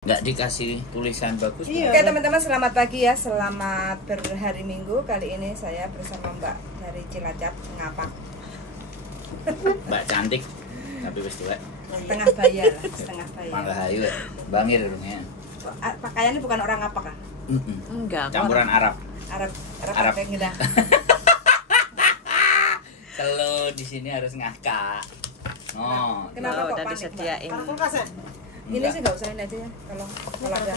Nggak dikasih tulisan bagus. Iya. Oke teman-teman, selamat pagi ya, selamat berhari Minggu. Kali ini saya bersama Mbak dari Cilacap Ngapak. Mbak cantik tapi wis tuwek. Setengah bayar lah, setengah bayar. Mangga hayu ya. Bangir rumahnya. Pakaiannya bukan orang Ngapak kan? Enggak. Campuran Arab. Arab. Apa yang kita? Kalau di sini harus ngakak. Oh, Kenapa kok udah panik, disediain. Ini sih nggak usah ini aja ya, kalau ada.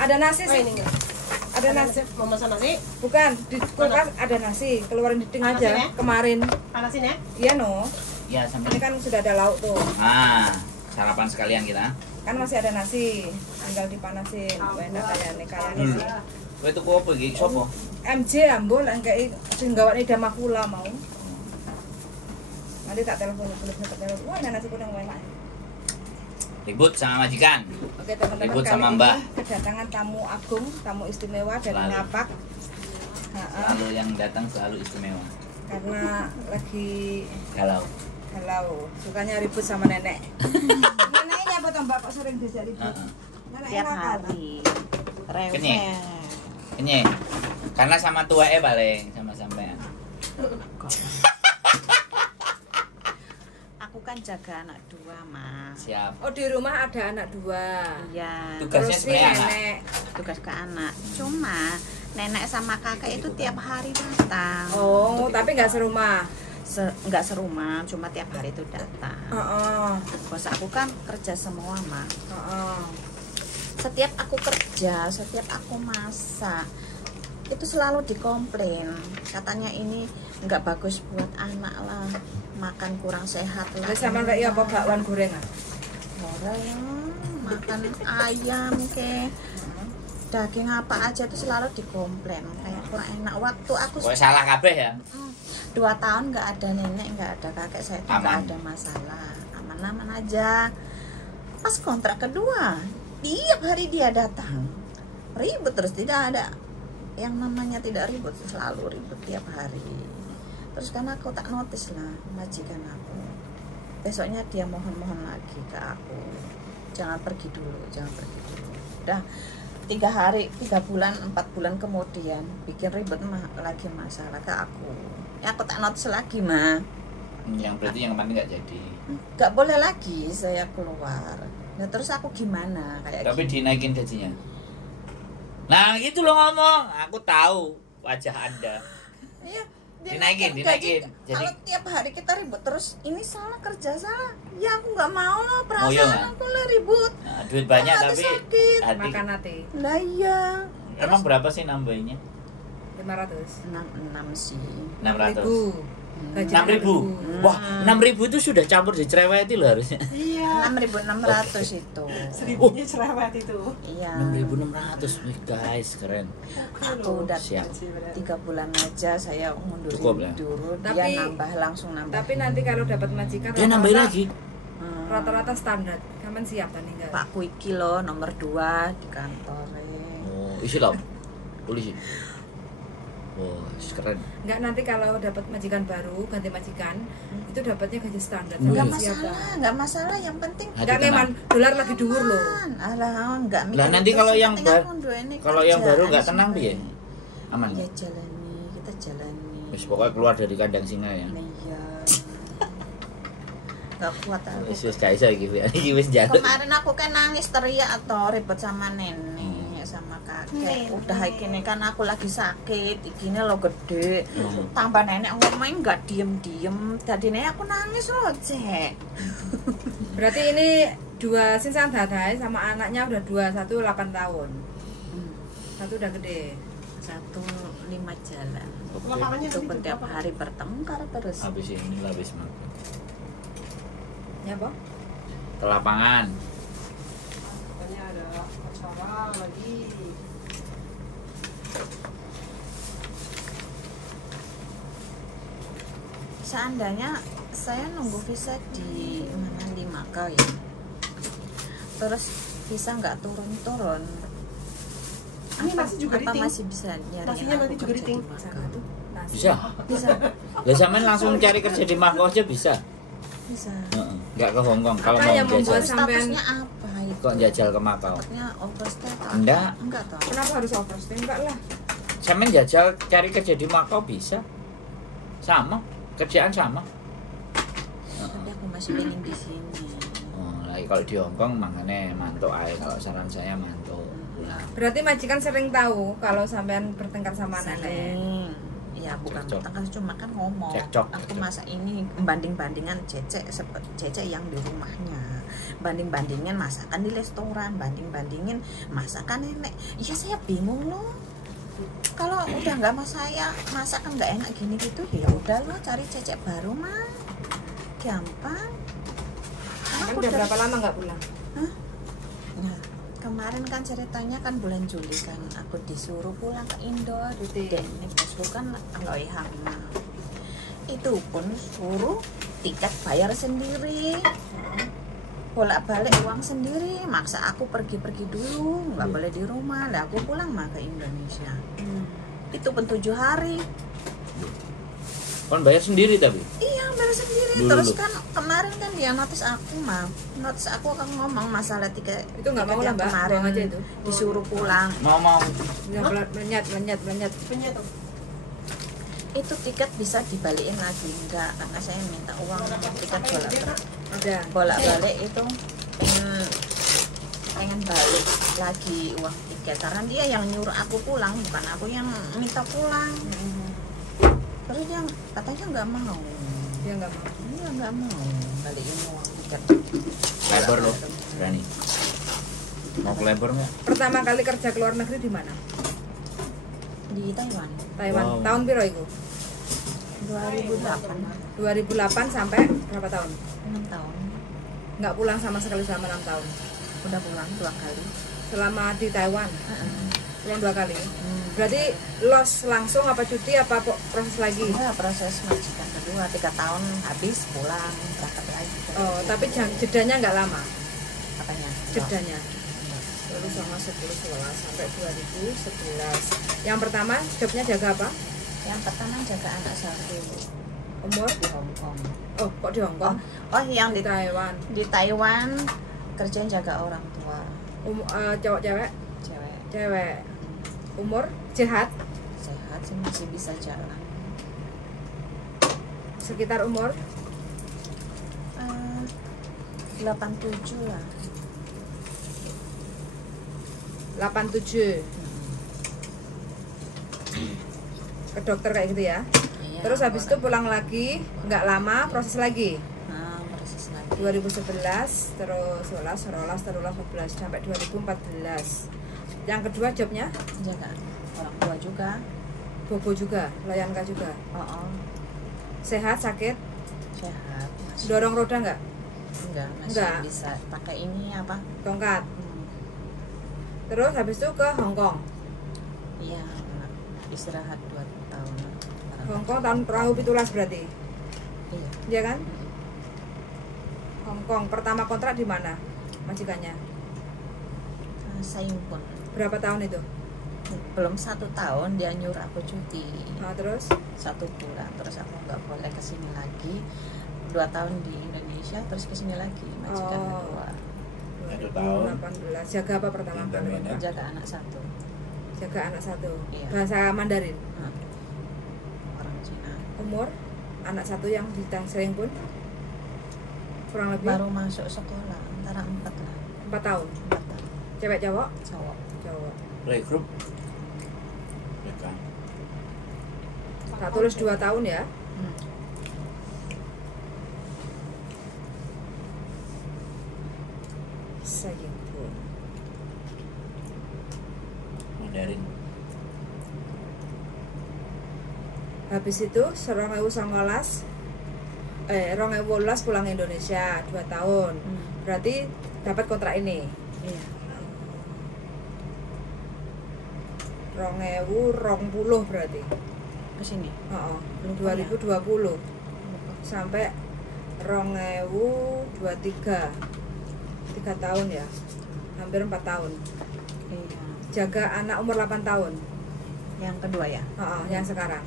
Ada nasi sih. Ada nasi. Mau masak nasi? Bukan, di kulkas ada nasi. Keluarin dinding aja. Panasin ya? Kemarin. Panasin ya? Iya no. ya Ini sampai. kan sudah ada lauk tuh. Nah, sarapan sekalian kita. Kan masih ada nasi. Tinggal dipanasin. Enak kayak ini sih. Kowe tuku apa iki? Sopo? MJ ambul kayak sing gawat ida makula mau. Nanti tak telepon telepon. Wah, ada nasi kuning banyak. Ribut sama majikan. Oke teman-teman, Ribut kali sama ini Mbak. kedatangan tamu agung, tamu istimewa dari Selalu. Ngapak. Selalu yang datang selalu istimewa. Karena lagi Galau. sukanya ribut sama nenek. Neneknya apa toh Mbak kok sering diajak ribut? Heeh. Nenek Tiap enak apa? hari. Kenye. Rewel. Kenye. Karena sama tuweke paling sama sampean. Aku kan jaga anak dua, Mas. Siap. Oh, di rumah ada anak dua. Iya, Tugasnya Terus si sebenarnya anak. nenek. tugas ke anak. Cuma nenek sama kakek itu tiap hari datang. Oh, tapi nggak serumah. Nggak serumah, cuma tiap hari itu datang. Heeh. Bos aku kan kerja semua, Mas. Heeh. Setiap aku kerja, setiap aku masak, itu selalu dikomplain. Katanya ini nggak bagus buat anak lah, makan kurang sehat lah. Terus sama kayak apa bakwan gorengan? Makan ayam ke daging apa aja itu selalu dikomplain kayak kurang enak. Waktu aku Kowe salah kabeh ya. 2 tahun nggak ada nenek, nggak ada kakek, saya itu nggak Aman. ada masalah, aman-aman aja. Pas kontrak kedua, tiap hari dia datang, ribut terus, tidak ada yang namanya tidak ribut, selalu ribut tiap hari. Terus kan aku tak notice lah majikan aku. Besoknya dia mohon-mohon lagi ke aku, jangan pergi dulu. Udah 3 bulan 4 bulan kemudian bikin ribut lagi masalah ke aku. Ya aku tak notice lagi mah. Yang berarti yang kemarin nggak jadi. Nggak boleh lagi saya keluar. Nah terus aku gimana kayak Tapi gitu. dinaikin gajinya. Nah, gitu lo ngomong. Aku tahu wajah Anda. Iya, Dinaikin. gaji. Jadi Kalau tiap hari kita ribut terus, ini salah kerja salah. Ya aku nggak mau lah, iya perasaan nggak? aku lah ribut. nah, duit banyak Hati tapi sakit. hati. Makan hati. Lah iya. Emang berapa sih nambahinnya? 500. 6 sih. 600. 6.000. Gaji 6.000. Wah, 6.000 itu sudah campur dicereweti loh harusnya. Iya. 6.600 itu. Seribunya cerewet itu. Iya. 6.600 nih guys, keren. Aku udah Siap. 3 bulan aja saya mundurin Cukup ya? dulu. Dia Tapi- langsung nambah. Tapi nanti kalau dapat majikan Dia nambahin lagi. rata-rata standar. Kapan siap tadi enggak? Pak Kuiki loh nomor 2 di kantor. Oh, isi lah. Polisi. Wah, keren. Enggak, nanti kalau dapat majikan baru, ganti majikan, itu dapatnya gaji standar. Enggak Sama siapa? Enggak masalah, yang penting Hati Enggak, tenang. memang dolar lagi dhuwur loh. alah enggak mikir. Lah nanti itu, kalau yang yang penting baru aku ini kalau yang baru kerjaan nggak tenang semua. piye? Aman. Ya jalani, kita jalani. Wis pokoknya keluar dari kandang singa ya. Iya. Enggak kuat aku. Wis gak iso iki. Iki wis jaluk. Kemarin aku kan nangis teriak atau ribet sama nenek sama kakek. Udah gini kan aku lagi sakit, gini lo gede. Tambah nenek ngomongin nggak diem. Tadi nenek aku nangis loh, Cek. Berarti ini dua sinsang dadai sama anaknya udah 21 8 tahun. Satu udah gede. 1 5 jalan. Lapangannya Itu di pun situ tiap apa? hari bertengkar terus. Habis ini habis makan. Ya, Pak? Ke lapangan. Katanya ada acara lagi. Seandainya saya nunggu visa di mana di Makau ya, terus visa nggak turun-turun, Ini nasi juga apa diting. masih bisa nyari Nasinya nanti juga diting. Sana tuh nasi. Bisa. Bisa, Lah sampean langsung cari kerja di Makau aja bisa. bisa. Heeh. Nggak ke Hongkong kalau Apa mau yang membuat jajal. sampean Statusnya apa itu? kok jajal ke Makau? Takutnya overstay toh? Enggak. Enggak toh. Kenapa harus overstay? Enggak lah. Sampean jajal cari kerja di Makau bisa. Sama, kerjaan sama. Tapi aku masih pengen di sini. Oh, lagi kalau di Hongkong makanya mantuk aja. Kalau saran saya mantuk pulang. Berarti majikan sering tahu kalau sampean bertengkar sama nenek. Sering. Ya bukan Cekcok. bertengkar, cuma kan ngomong. Cekcok. Aku masa ini banding-bandingan Cece yang di rumahnya, banding-bandingin masakan di restoran, banding-bandingin masakan nenek. Ya saya bingung loh. Kalau udah nggak saya masakan nggak enak gini gitu, ya udah lo cari Cece baru mah, gampang. Kan Aku udah berapa lama nggak pulang? Nah, kemarin kan ceritanya kan bulan Juli kan aku disuruh pulang ke Indo. Dan bosku kan aloi hama. Itu pun suruh tiket bayar sendiri, bolak-balik uang sendiri. Maksa aku pergi-pergi dulu, nggak boleh di rumah. Lah aku pulang mah ke Indonesia. Itu pun 7 hari. Kan bayar sendiri tapi. Iya, bayar sendiri. Dulu. Terus kan kemarin kan dia notice aku kan ngomong masalah tiket. Itu nggak mau lah, tiket yang Mbak. kemarin Buang aja itu. disuruh pulang. Mau Ya, menyat. Punya tuh. Itu tiket bisa dibalikin lagi enggak, karena saya minta uang tiket Ada. bolak-balik itu pengen balik lagi uang tiket, karena dia yang nyuruh aku pulang, bukan aku yang minta pulang. Terus dia katanya nggak mau. Dia nggak mau. Iya, nggak mau balikin uang tiket. labor loh, berani. Mau ke labor nggak? Pertama kali kerja ke luar negeri di mana? Di Taiwan Taiwan. Wow. Tahun piro itu? 2008, 2008 sampai berapa tahun? 6 tahun. Nggak pulang sama sekali selama 6 tahun. Udah pulang 2 kali. Selama di Taiwan pulang 2 kali. Berarti los langsung apa cuti apa proses lagi? Iya, proses majikan kedua 3 tahun habis pulang berangkat lagi. Oh, tapi jedanya nggak lama. Katanya Jedanya. Lalu sama 10-11 sampai 2011. Yang pertama jobnya jaga apa? yang pertama jaga anak satu Umur? di Hong Kong. Oh, kok di Hong Kong? Oh, yang Di Taiwan. di Taiwan kerjaan jaga orang tua, Cowok cewek? cewek. Cewek. Umur? Sehat? Sehat sih, masih bisa jalan. Sekitar umur? 87 lah. 87. Ke dokter kayak gitu ya. Iya, Terus habis itu pulang lagi, nggak lama proses lagi. proses lagi. 2011, terus 11, 12, 13, 14 sampai 2014. Yang kedua jobnya Jaga orang tua juga. bobo juga, layanka juga. Oh, Sehat, sakit, sehat. Masih dorong roda nggak? enggak, masih Enggak. bisa pakai ini apa? Tongkat. Terus habis itu ke Hong Kong. Iya, istirahat 2 tahun. Hong Kong tahun perahu 17 berarti, Iya. iya kan? Hong Kong pertama kontrak di mana majikannya? Saimpun. Berapa tahun itu? Belum 1 tahun dia nyuruh aku cuti. Nah, terus 1 bulan, terus aku nggak boleh kesini lagi. 2 tahun di Indonesia, terus kesini lagi majikan Oh. kedua. 2018. Jaga apa pertama kali? Internet. Jaga anak 1. Jaga anak 1. Iya. Bahasa Mandarin. Orang Cina. Umur anak 1 yang ditang sering pun kurang lebih Baru masuk sekolah antara 4 lah. 4 tahun. 4 tahun. Cewek cowok? Cowok. Cowok. Playgroup. Ya kan. Tak tulis 2 tahun ya. Saimpun. Mandarin. Habis itu 2019 2018 pulang Indonesia 2 tahun. Berarti dapat kontrak ini. Iya. 2020 berarti. Kesini. Heeh. Lupa ya. 2020 sampai 2023. 3 tahun ya. Hampir 4 tahun. Iya. Jaga anak umur 8 tahun. Yang kedua ya. Heeh, yang sekarang.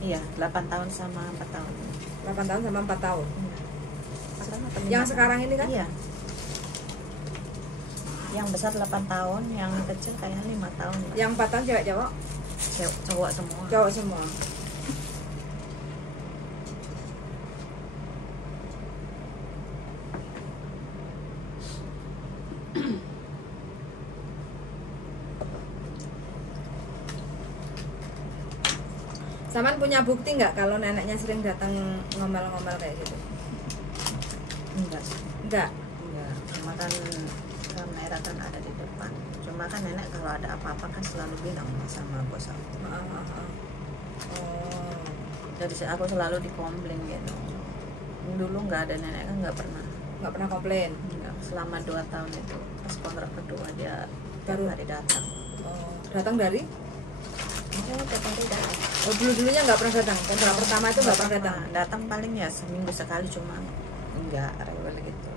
Iya, 8 tahun sama 4 tahun. 8 tahun sama 4 tahun. Iya. Sama temen Yang makan. sekarang ini kan? Iya. Yang besar 8 tahun, yang kecil kayaknya 5 tahun. Yang 4 tahun cewek cowok? Cowok semua. Cowok semua. Saman punya bukti nggak kalau neneknya sering datang ngomel-ngomel kayak gitu? Enggak sih. Enggak. Enggak. Cuma kan kamera kan ada di depan. Cuma kan nenek kalau ada apa-apa kan selalu bilang sama bos aku. Oh. Jadi aku selalu dikomplain gitu. Dulu nggak ada nenek kan nggak pernah komplain. Enggak. Selama 2 tahun itu pas kontrak kedua dia baru hari datang. Oh. Datang dari? Oh, tiap hari datang. Oh, dulunya nggak pernah datang. Kontrak pertama itu nggak pernah datang. Datang paling ya seminggu sekali, cuma nggak rewel gitu.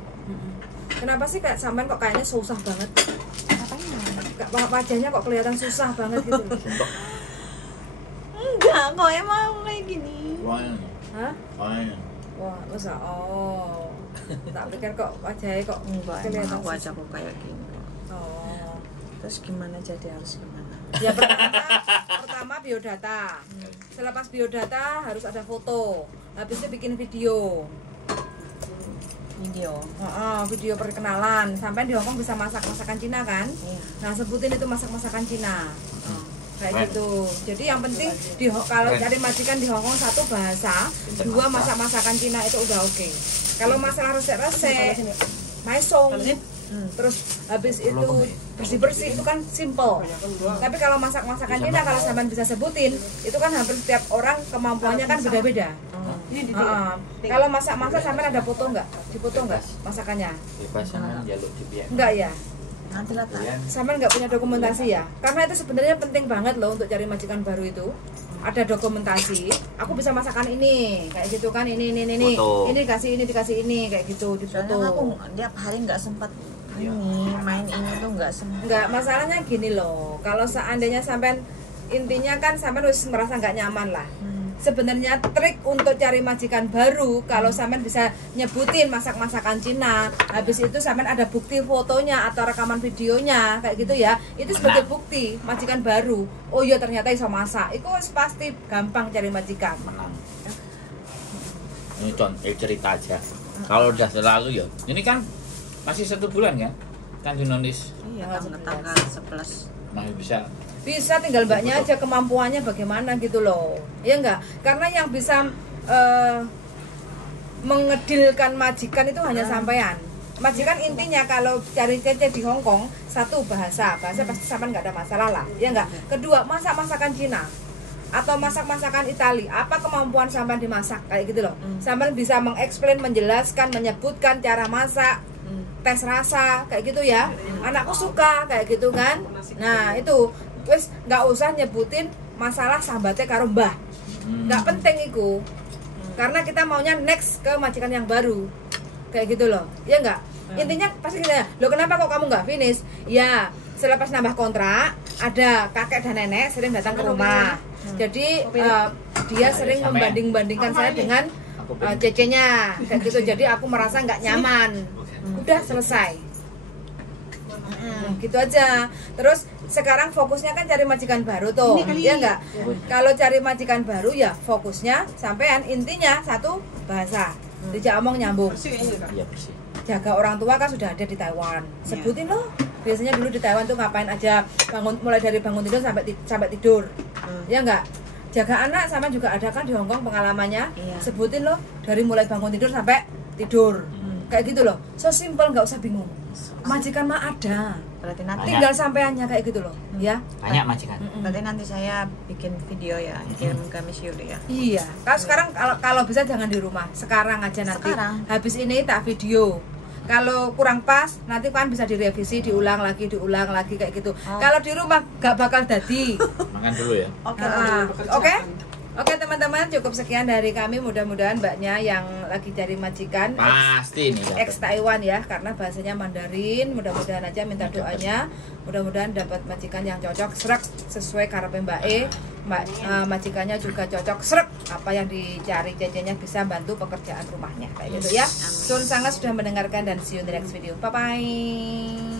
Kenapa sih kayak sampean kok kayaknya susah banget? Apanya? Wajahnya kok kelihatan susah banget gitu. Enggak, kok emang kayak gini. Hah? Wah, masa tak pikir kok wajahnya kok Enggak, kelihatan emang susah. wajahku kayak gini. Oh. Terus gimana jadi harus gimana? Ya pertama biodata. Selepas biodata harus ada foto. Habis itu bikin video. Video perkenalan. Sampai di Hongkong bisa masak masakan Cina kan? Iya. Nah, sebutin itu masak masakan Cina. Kayak gitu. Jadi yang penting kalau cari majikan di Hongkong, 1 bahasa, 2 masak-masakan Cina itu udah oke. Kalau masalah resep-resep, maisong, terus habis itu bersih-bersih itu kan simple. Tapi kalau masak-masakan Cina kalau sampean bisa sebutin, itu kan hampir setiap orang kemampuannya kan beda-beda. Kalau masak-masak sampean ada foto nggak? Dipoto nggak masakannya? Enggak ya? Nanti lah tak. Sampean nggak punya dokumentasi ya? Karena itu sebenarnya penting banget loh untuk cari majikan baru itu. Ada dokumentasi, aku bisa masakan ini, kayak gitu kan, ini, Foto. ini dikasih ini, kayak gitu, Soalnya dipoto. aku tiap hari nggak sempat ini main ini tuh nggak sempat. Enggak, masalahnya gini loh. Kalau seandainya sampean intinya kan sampean harus merasa nggak nyaman lah. Sebenarnya trik untuk cari majikan baru kalau sampean bisa nyebutin masak-masakan Cina, habis itu sampean ada bukti fotonya atau rekaman videonya kayak gitu ya. Itu sebagai bukti majikan baru. Oh iya ternyata iso masak. Itu pasti gampang cari majikan. Menang. Ini cerita aja. Kalau udah selalu ya. Ini kan masih 1 bulan ya. Kan dinonis Iya, tanggal 11. masih bisa Tinggal mbaknya aja kemampuannya bagaimana gitu loh. Ya enggak? Karena yang bisa mengedilkan majikan itu hanya sampean. Majikan intinya kalau cari cece di Hongkong, 1 bahasa pasti sampean nggak ada masalah lah. Ya enggak? Kedua, masak-masakan Cina atau masak-masakan Itali, apa kemampuan sampean dimasak kayak gitu loh. Sampean bisa mengeksplain, menjelaskan, menyebutkan cara masak, tes rasa kayak gitu ya. Anakku suka kayak gitu kan. Nah, itu wis nggak usah nyebutin masalah sahabatnya karo mbah. Nggak penting itu. Karena kita maunya next ke majikan yang baru. Kayak gitu loh. Ya enggak? Intinya pasti kita, "Loh kenapa kok kamu nggak finish?" Ya, selepas nambah kontrak, ada kakek dan nenek sering datang ke rumah. Jadi dia sering membanding-bandingkan saya dengan cece-nya kayak gitu. Jadi aku merasa nggak nyaman. Udah selesai. Gitu aja. Terus sekarang fokusnya kan cari majikan baru tuh, ya enggak? Kalau cari majikan baru ya fokusnya sampean intinya 1 bahasa. Tidak omong nyambung. Iya bersih. Jaga orang tua kan sudah ada di Taiwan. Sebutin loh. Biasanya dulu di Taiwan tuh ngapain aja, mulai dari bangun tidur sampai tidur. Ya enggak? Jaga anak sama juga ada kan di Hongkong pengalamannya. Sebutin loh dari mulai bangun tidur sampai tidur. Kayak gitu loh. So simple, nggak usah bingung. Majikan mah ada. Berarti nanti Tinggal sampeannya kayak gitu loh, ya. Banyak majikan. berarti nanti saya bikin video ya, kirim ke Miss Yuli ya. Iya. Kalau sekarang kalau bisa jangan di rumah. Sekarang aja nanti. Sekarang. Habis ini tak video. Kalau kurang pas, nanti kan bisa direvisi, diulang lagi kayak gitu. Kalau di rumah gak bakal jadi. Makan dulu ya. Oke. Oke teman-teman, cukup sekian dari kami. Mudah-mudahan mbaknya yang lagi cari majikan Pasti nih. ex Taiwan ya, karena bahasanya Mandarin. Mudah-mudahan aja minta doanya. Mudah-mudahan dapat majikan yang cocok srek sesuai karepe Mbak E. Majikannya juga cocok srek apa yang dicari, cecenya bisa bantu pekerjaan rumahnya kayak gitu ya. Sun sangat sudah mendengarkan dan see you in the next video. Bye bye.